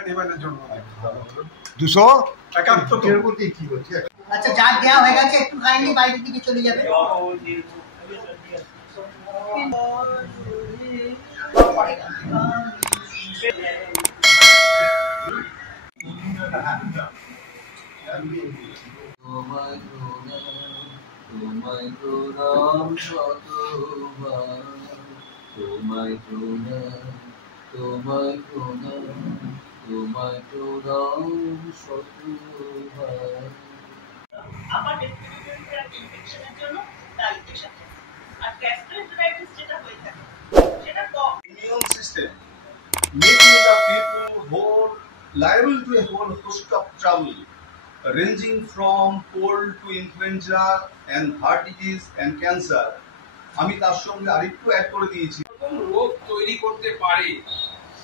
অ্যানিমালের জন্য 271। আচ্ছা, যা দেওয়া হয়ে গেছে একটু কাইন্ডলি বাইরের দিকে চলে যাবে। তোমায় প্রণাম শতবার, তোমায় প্রণাম, তোমায় প্রণাম, তোমায় প্রণাম শতবার। আবার রেসপিরেটরি ইনফেকশনের জন্য ডায়ালিসিস সাথে আর গ্যাস্ট্রাইটিস যেটা হয়ে থাকে সেটা কম। Immune system, making the people whole, liable to a whole host of trouble, ranging from cold to influenza and heart disease and cancer. আমি তার সঙ্গে আরেকটু অ্যাড করে দিয়েছি, রোগ তৈরি করতে পারে,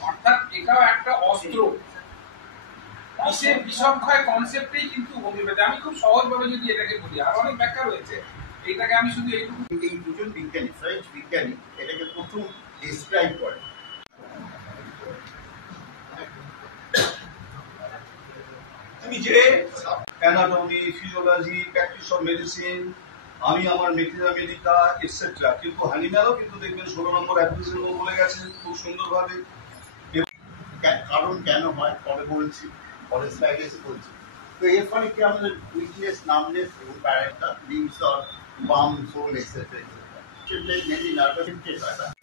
অর্থাৎ এটাও একটা অস্ত্র। বিষের বিষক্ষয় কনসেপ্টেই কিন্তু হোমিওপ্যাথি। আমি খুব সহজভাবে যদি এটাকে বলি, আর অনেক ব্যাখ্যা রয়েছে, এটাকে আমি শুধু এইটুকু। এই দুজন বিজ্ঞানী, ফ্রেঞ্চ বিজ্ঞানী এটাকে প্রথম ডিসক্রাইব করে। তুমি যে anatomy, physiology, practice of medicine, আমি আমার মেথিনা মেডিকা এটসেট্রা, কিন্তু হ্যানিম্যালও কিন্তু দেখবেন 16 নম্বর অ্যাপ্লিকেশন বলে গেছেন খুব সুন্দরভাবে। কারণ কেন হয় পরে বলছি, পরে স্লাইডে এসে বলছি। তো এর ফলে কি আমাদের উইকনেস, নামনেস এবং প্যারাটা লিম্স অর বাম sole etcetera etcetera, mainly nervous infect হয়।